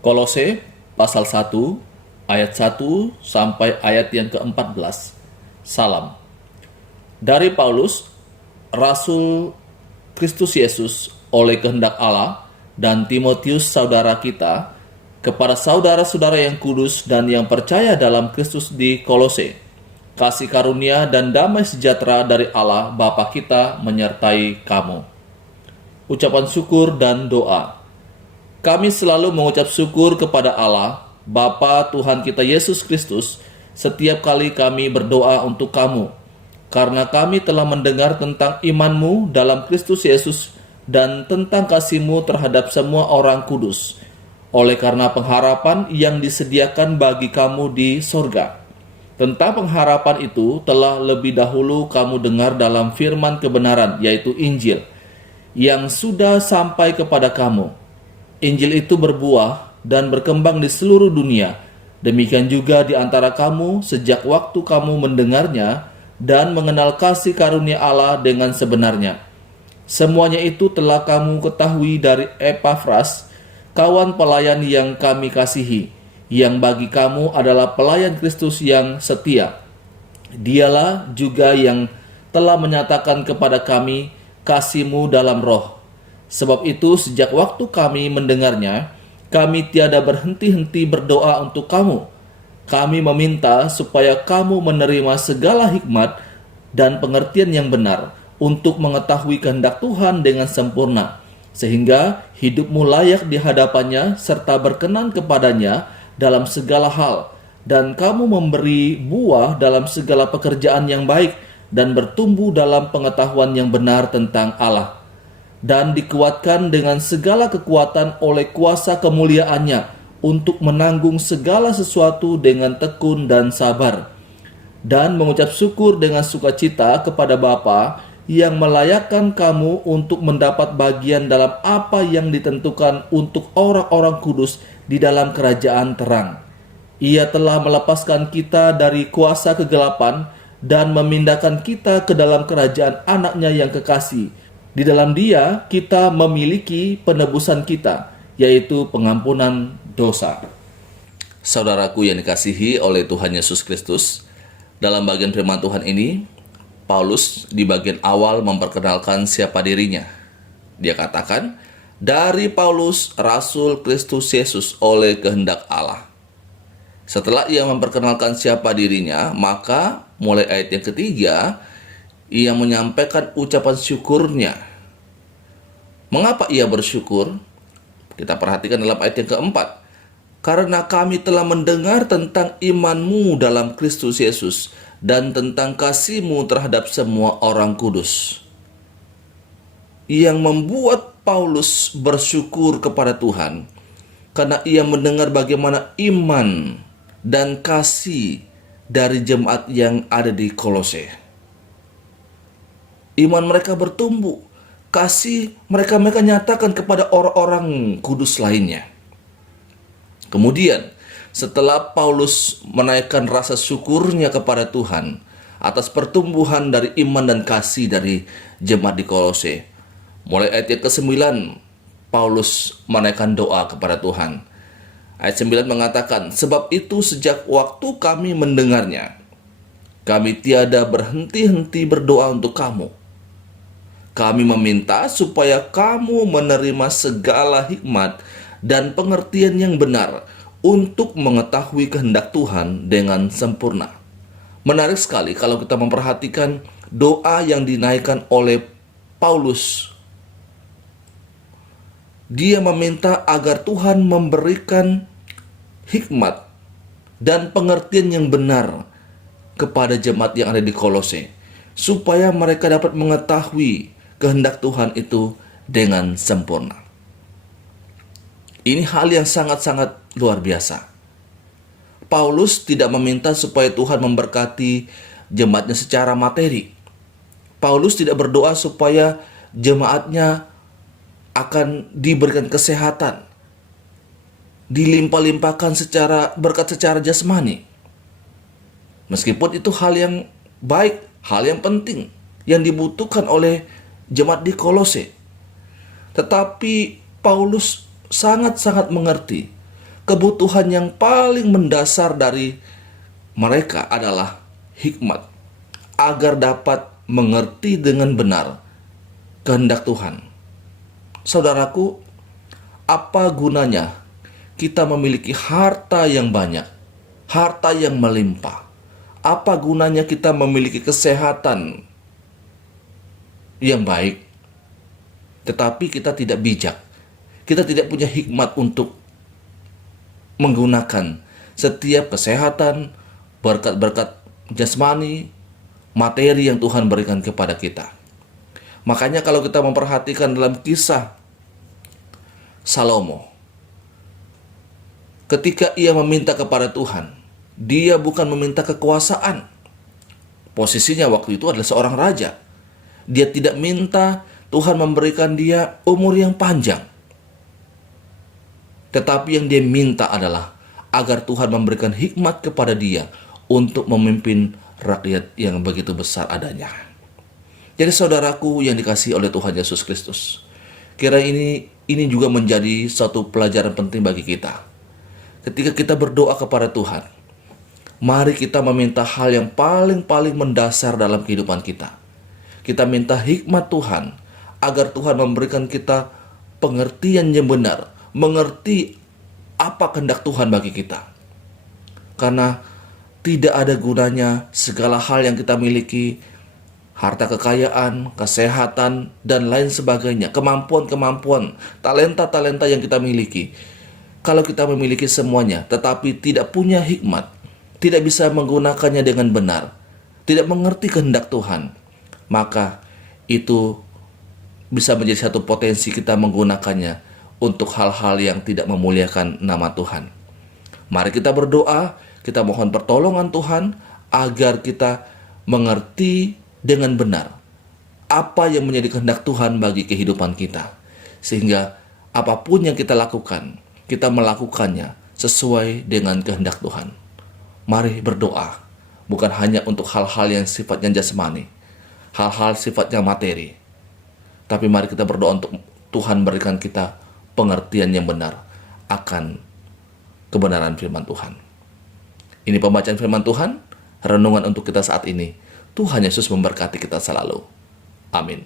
Kolose pasal 1 ayat 1 sampai ayat yang ke-14. Salam. Dari Paulus, Rasul Kristus Yesus oleh kehendak Allah, dan Timotius saudara kita, kepada saudara-saudara yang kudus dan yang percaya dalam Kristus di Kolose. Kasih karunia dan damai sejahtera dari Allah Bapa kita menyertai kamu. Ucapan syukur dan doa. Kami selalu mengucap syukur kepada Allah, Bapa Tuhan kita Yesus Kristus, setiap kali kami berdoa untuk kamu, karena kami telah mendengar tentang imanmu dalam Kristus Yesus dan tentang kasihmu terhadap semua orang kudus, oleh karena pengharapan yang disediakan bagi kamu di sorga. Tentang pengharapan itu telah lebih dahulu kamu dengar dalam firman kebenaran, yaitu Injil, yang sudah sampai kepada kamu. Injil itu berbuah dan berkembang di seluruh dunia. Demikian juga di antara kamu sejak waktu kamu mendengarnya dan mengenal kasih karunia Allah dengan sebenarnya. Semuanya itu telah kamu ketahui dari Epafras, kawan pelayan yang kami kasihi, yang bagi kamu adalah pelayan Kristus yang setia. Dialah juga yang telah menyatakan kepada kami kasih-Mu dalam roh. Sebab itu sejak waktu kami mendengarnya, kami tiada berhenti-henti berdoa untuk kamu. Kami meminta supaya kamu menerima segala hikmat dan pengertian yang benar untuk mengetahui kehendak Tuhan dengan sempurna, sehingga hidupmu layak di hadapannya serta berkenan kepadanya dalam segala hal, dan kamu memberi buah dalam segala pekerjaan yang baik dan bertumbuh dalam pengetahuan yang benar tentang Allah, dan dikuatkan dengan segala kekuatan oleh kuasa kemuliaannya untuk menanggung segala sesuatu dengan tekun dan sabar, dan mengucap syukur dengan sukacita kepada Bapa yang melayakkan kamu untuk mendapat bagian dalam apa yang ditentukan untuk orang-orang kudus di dalam kerajaan terang. Ia telah melepaskan kita dari kuasa kegelapan dan memindahkan kita ke dalam kerajaan anaknya yang kekasih. Di dalam Dia kita memiliki penebusan kita, yaitu pengampunan dosa. Saudaraku yang dikasihi oleh Tuhan Yesus Kristus, dalam bagian firman Tuhan ini, Paulus di bagian awal memperkenalkan siapa dirinya. Dia katakan, dari Paulus, Rasul Kristus Yesus oleh kehendak Allah. Setelah ia memperkenalkan siapa dirinya, maka mulai ayat yang ketiga, ia menyampaikan ucapan syukurnya. Mengapa ia bersyukur? Kita perhatikan dalam ayat yang keempat. Karena kami telah mendengar tentang imanmu dalam Kristus Yesus dan tentang kasihmu terhadap semua orang kudus. Yang membuat Paulus bersyukur kepada Tuhan, karena ia mendengar bagaimana iman dan kasih dari jemaat yang ada di Kolose. Iman mereka bertumbuh, kasih mereka nyatakan kepada orang-orang kudus lainnya. Kemudian, setelah Paulus menaikkan rasa syukurnya kepada Tuhan atas pertumbuhan dari iman dan kasih dari jemaat di Kolose, mulai ayat yang ke-9, Paulus menaikkan doa kepada Tuhan. Ayat 9 mengatakan, sebab itu sejak waktu kami mendengarnya, kami tiada berhenti-henti berdoa untuk kamu. Kami meminta supaya kamu menerima segala hikmat dan pengertian yang benar untuk mengetahui kehendak Tuhan dengan sempurna. Menarik sekali kalau kita memperhatikan doa yang dinaikkan oleh Paulus. Dia meminta agar Tuhan memberikan hikmat dan pengertian yang benar kepada jemaat yang ada di Kolose, supaya mereka dapat mengetahui kehendak Tuhan itu dengan sempurna. Ini hal yang sangat-sangat luar biasa. Paulus tidak meminta supaya Tuhan memberkati jemaatnya secara materi. Paulus tidak berdoa supaya jemaatnya akan diberikan kesehatan, dilimpah-limpahkan berkat secara jasmani. Meskipun itu hal yang baik, hal yang penting, yang dibutuhkan oleh jemaat di Kolose. Tetapi Paulus sangat-sangat mengerti Kebutuhan yang paling mendasar dari mereka adalah hikmat, agar dapat mengerti dengan benar kehendak Tuhan. Saudaraku, apa gunanya kita memiliki harta yang banyak, harta yang melimpah? Apa gunanya kita memiliki kesehatan yang baik, tetapi kita tidak bijak? Kita tidak punya hikmat untuk menggunakan setiap kesehatan, berkat-berkat jasmani, materi yang Tuhan berikan kepada kita. Makanya kalau kita memperhatikan dalam kisah Salomo, ketika ia meminta kepada Tuhan, dia bukan meminta kekuasaan. Posisinya waktu itu adalah seorang raja. Dia tidak minta Tuhan memberikan dia umur yang panjang. Tetapi yang dia minta adalah agar Tuhan memberikan hikmat kepada dia untuk memimpin rakyat yang begitu besar adanya. Jadi saudaraku yang dikasihi oleh Tuhan Yesus Kristus, kira ini juga menjadi satu pelajaran penting bagi kita. Ketika kita berdoa kepada Tuhan, mari kita meminta hal yang paling mendasar dalam kehidupan kita. Kita minta hikmat Tuhan, agar Tuhan memberikan kita pengertian yang benar, mengerti apa kehendak Tuhan bagi kita. Karena tidak ada gunanya segala hal yang kita miliki, harta kekayaan, kesehatan, dan lain sebagainya, kemampuan-kemampuan, talenta-talenta yang kita miliki. Kalau kita memiliki semuanya, tetapi tidak punya hikmat, tidak bisa menggunakannya dengan benar, tidak mengerti kehendak Tuhan, maka itu bisa menjadi satu potensi kita menggunakannya untuk hal-hal yang tidak memuliakan nama Tuhan. Mari kita berdoa, kita mohon pertolongan Tuhan, agar kita mengerti dengan benar apa yang menjadi kehendak Tuhan bagi kehidupan kita, sehingga apapun yang kita lakukan, kita melakukannya sesuai dengan kehendak Tuhan. Mari berdoa, bukan hanya untuk hal-hal yang sifatnya jasmani, hal-hal sifatnya materi, tapi mari kita berdoa untuk Tuhan berikan kita pengertian yang benar akan kebenaran firman Tuhan. Ini pembacaan firman Tuhan, renungan untuk kita saat ini. Tuhan Yesus memberkati kita selalu. Amin.